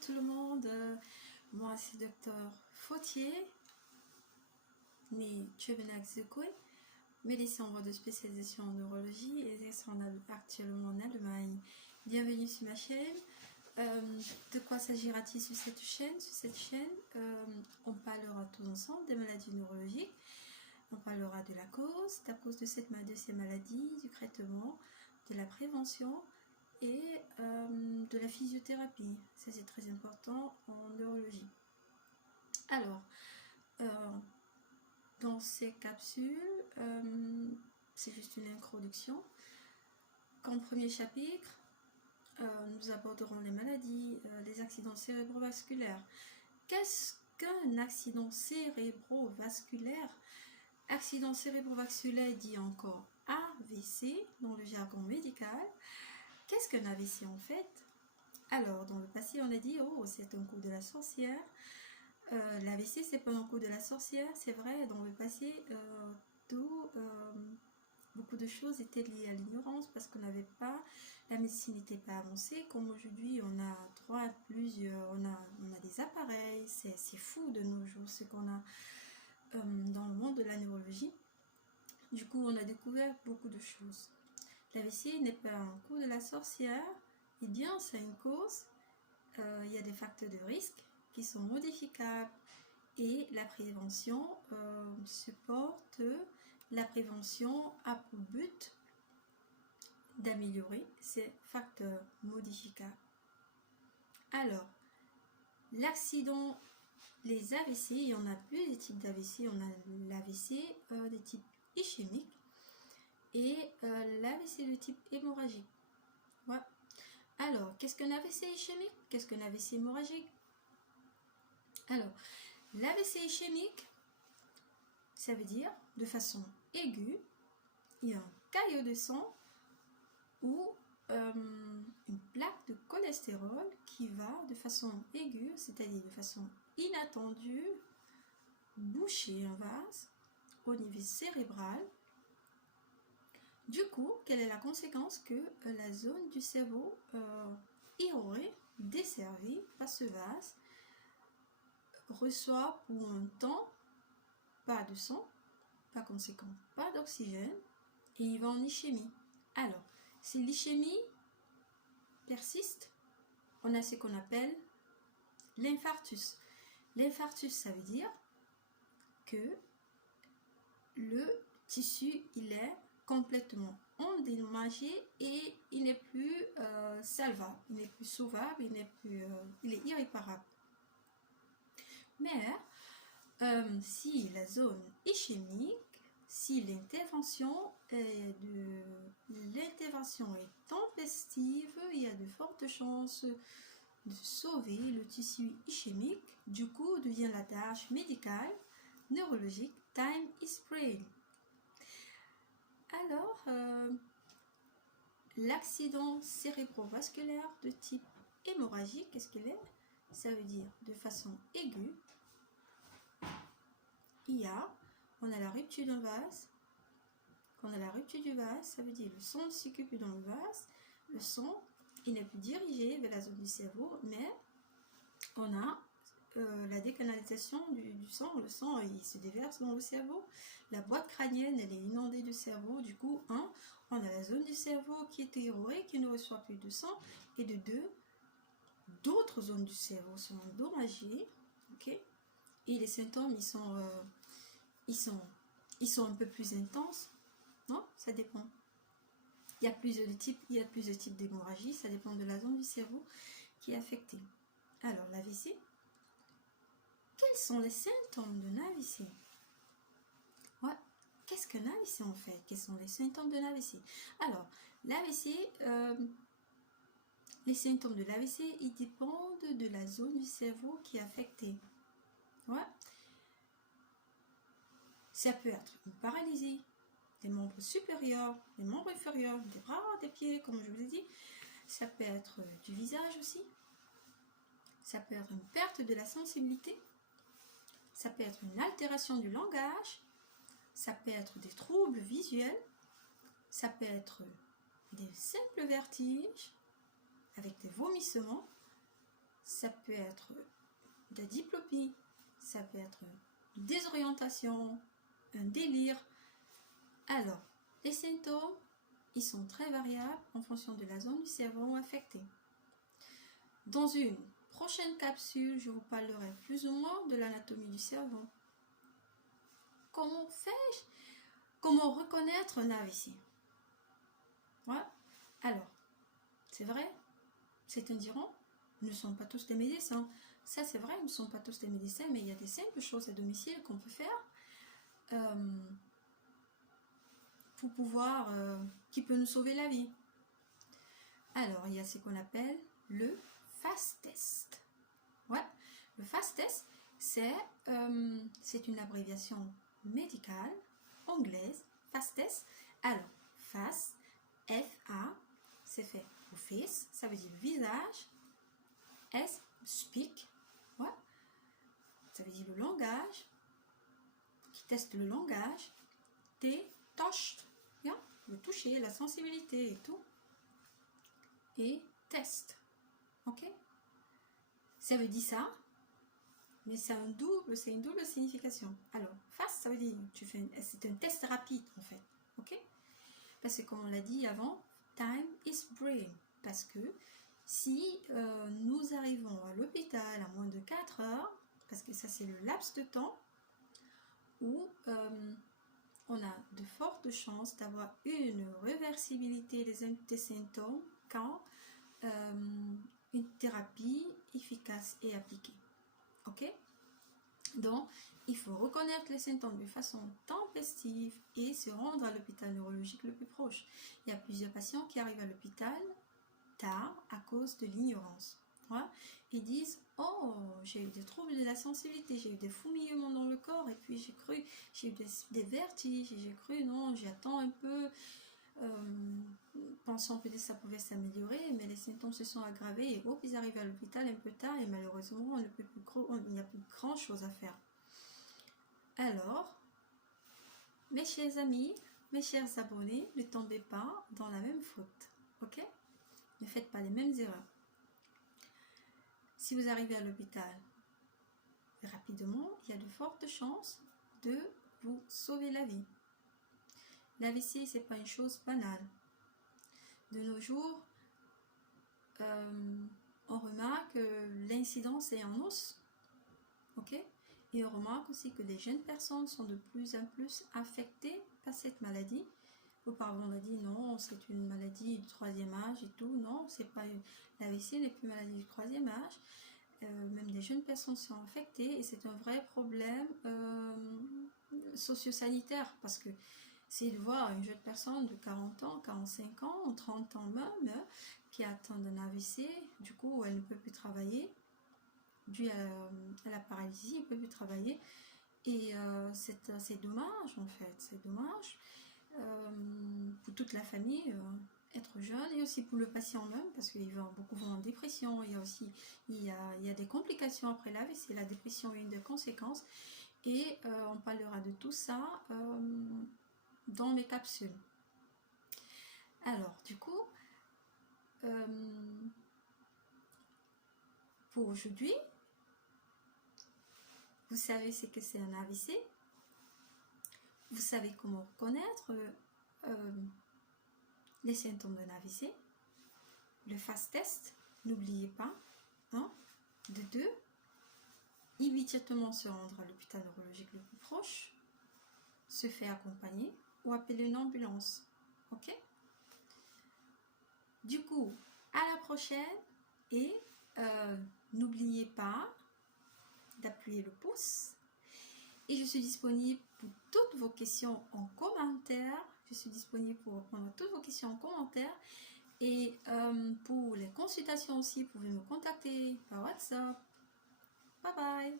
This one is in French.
tout le monde, moi c'est Dr Fautier, né Chebenak Zekoué, médecin en voie de spécialisation en neurologie, exerçant actuellement en Allemagne. Bienvenue sur ma chaîne. De quoi s'agira-t-il sur cette chaîne? Sur cette chaîne, on parlera tous ensemble des maladies neurologiques. On parlera de la cause de ces maladies, du traitement, de la prévention et de la physiothérapie. Ça c'est très important en neurologie. Alors, dans ces capsules, c'est juste une introduction. Comme premier chapitre, nous aborderons les maladies, les accidents cérébrovasculaires. Qu'est-ce qu'un accident cérébrovasculaire? Accident cérébrovasculaire dit encore AVC dans le jargon médical. Qu'est-ce qu'un AVC en fait? Alors, dans le passé, on a dit, oh, c'est un coup de la sorcière. L'AVC, c'est pas un coup de la sorcière, c'est vrai, dans le passé, beaucoup de choses étaient liées à l'ignorance parce qu'on n'avait pas, la médecine n'était pas avancée. Comme aujourd'hui, on a droit à plusieurs, on a des appareils, c'est fou de nos jours ce qu'on a dans le monde de la neurologie. Du coup, on a découvert beaucoup de choses. L'AVC n'est pas un coup de la sorcière, et bien c'est une cause. Il y a des facteurs de risque qui sont modificables et la prévention la prévention a pour but d'améliorer ces facteurs modificables. Alors, l'accident, les AVC, il y en a plusieurs types d'AVC. On a l'AVC de type ischémique et l'AVC de type hémorragique. Voilà. Alors, qu'est-ce qu'un AVC ischémique? Qu'est-ce qu'un AVC hémorragique? Alors, l'AVC ischémique, ça veut dire de façon aiguë, il y a un caillot de sang ou une plaque de cholestérol qui va de façon aiguë, c'est-à-dire de façon inattendue, boucher un vase au niveau cérébral. Du coup, quelle est la conséquence? Que la zone du cerveau y aurait desservie par ce vase, reçoit pour un temps pas de sang, par conséquent pas d'oxygène, et il va en ischémie. Alors, si l'ischémie persiste, on a ce qu'on appelle l'infarctus. L'infarctus, ça veut dire que le tissu, il est complètement endommagé et il n'est plus salvable, il n'est plus sauvable, il est irréparable. Mais si la zone ischémique, si l'intervention est tempestive, il y a de fortes chances de sauver le tissu ischémique. Du coup, devient l'adage médical neurologique time is praying. Alors, l'accident cérébrovasculaire de type hémorragique, qu'est-ce qu'il est? Ça veut dire de façon aiguë. On a la rupture d'un vase. Quand on a la rupture du vase, ça veut dire le sang ne circule plus dans le vase. Le sang, il n'est plus dirigé vers la zone du cerveau, mais on a la décanalisation du sang. Le sang, il se déverse dans le cerveau. La boîte crânienne, elle est inondée de cerveau. Du coup, on a la zone du cerveau qui est érodée, qui ne reçoit plus de sang. Et de deux, d'autres zones du cerveau sont endommagées. Ok? Et les symptômes, ils sont un peu plus intenses. Non, ça dépend. Il y a plusieurs types d'hémorragie, ça dépend de la zone du cerveau qui est affectée. Alors, l'AVC. Quels sont les symptômes d'un AVC? Ouais. Qu'est-ce qu'un AVC en fait? Quels sont les symptômes d'un AVC? Alors, l'AVC, les symptômes de l'AVC, ils dépendent de la zone du cerveau qui est affectée. Ouais. Ça peut être une paralysie des membres supérieurs, des membres inférieurs, des bras, des pieds, comme je vous ai dit. Ça peut être du visage aussi. Ça peut être une perte de la sensibilité. Ça peut être une altération du langage. Ça peut être des troubles visuels. Ça peut être des simples vertiges avec des vomissements. ça peut être de la diplopie, ça peut être une désorientation, un délire. Alors, les symptômes, ils sont très variables en fonction de la zone du cerveau affectée. Dans une prochaine capsule, je vous parlerai plus ou moins de l'anatomie du cerveau. Comment fais-je? Comment reconnaître un AVC? Voilà. Alors, c'est vrai, certains diront, nous ne sommes pas tous des médecins. Ça, c'est vrai, nous ne sommes pas tous des médecins, mais il y a des simples choses à domicile qu'on peut faire pour pouvoir, qui peut nous sauver la vie. Alors, il y a ce qu'on appelle le FAST test. Ouais, le FAST test, c'est une abréviation médicale anglaise, FAST test. Alors, FAST, F-A, c'est fait au face, ça veut dire visage. S, speak, ouais, ça veut dire le langage, qui teste le langage. T, touch, yeah, le toucher, la sensibilité et tout. Et test, ok? Ça veut dire ça, mais c'est une double signification. Alors, fast, ça veut dire, c'est un test rapide en fait, ok? Parce que comme on l'a dit avant, time is brain, parce que si nous arrivons à l'hôpital à moins de 4 heures, parce que ça c'est le laps de temps où on a de fortes chances d'avoir une réversibilité des symptômes quand une thérapie efficace est appliquée. Ok? Donc, il faut reconnaître les symptômes de façon tempestive et se rendre à l'hôpital neurologique le plus proche. Il y a plusieurs patients qui arrivent à l'hôpital tard à cause de l'ignorance. Voilà. Ils disent, oh, j'ai eu des troubles de la sensibilité, j'ai eu des fourmillements dans le corps, et puis j'ai eu des vertiges, et j'ai cru, non, j'attends un peu, pensant peut-être que ça pouvait s'améliorer, mais les symptômes se sont aggravés, et hop, ils arrivent à l'hôpital un peu tard, et malheureusement, il n'y a plus grand chose à faire. Alors, mes chers amis, mes chers abonnés, ne tombez pas dans la même faute, ok? Ne faites pas les mêmes erreurs. Si vous arrivez à l'hôpital rapidement, il y a de fortes chances de vous sauver la vie. L'AVC, ce n'est pas une chose banale. De nos jours, on remarque que l'incidence est en hausse. Ok? Et on remarque aussi que les jeunes personnes sont de plus en plus affectées par cette maladie. Auparavant, on a dit non, c'est une maladie du 3e âge et tout. Non, c'est pas l'AVC n'est plus une maladie du 3e âge. Même des jeunes personnes sont affectées et c'est un vrai problème socio-sanitaire parce que c'est de voir une jeune personne de 40 ans, 45 ans, 30 ans même, qui atteint d'un AVC, du coup elle ne peut plus travailler, dû à la paralysie, elle ne peut plus travailler et c'est dommage en fait, c'est dommage pour toute la famille. Être jeune et aussi pour le patient même parce qu'il va beaucoup en dépression, il y a des complications après l'AVC, la dépression est une des conséquences et on parlera de tout ça dans mes capsules. Alors du coup pour aujourd'hui vous savez ce que c'est un AVC, vous savez comment reconnaître les symptômes d'un AVC, le FAST test, n'oubliez pas, hein, de 2, immédiatement se rendre à l'hôpital neurologique le plus proche, se faire accompagner ou appeler une ambulance, ok? Du coup, à la prochaine et n'oubliez pas d'appuyer le pouce et je suis disponible pour toutes vos questions en commentaire. Je suis disponible pour répondre à toutes vos questions en commentaire. Et pour les consultations aussi, vous pouvez me contacter par WhatsApp. Bye bye!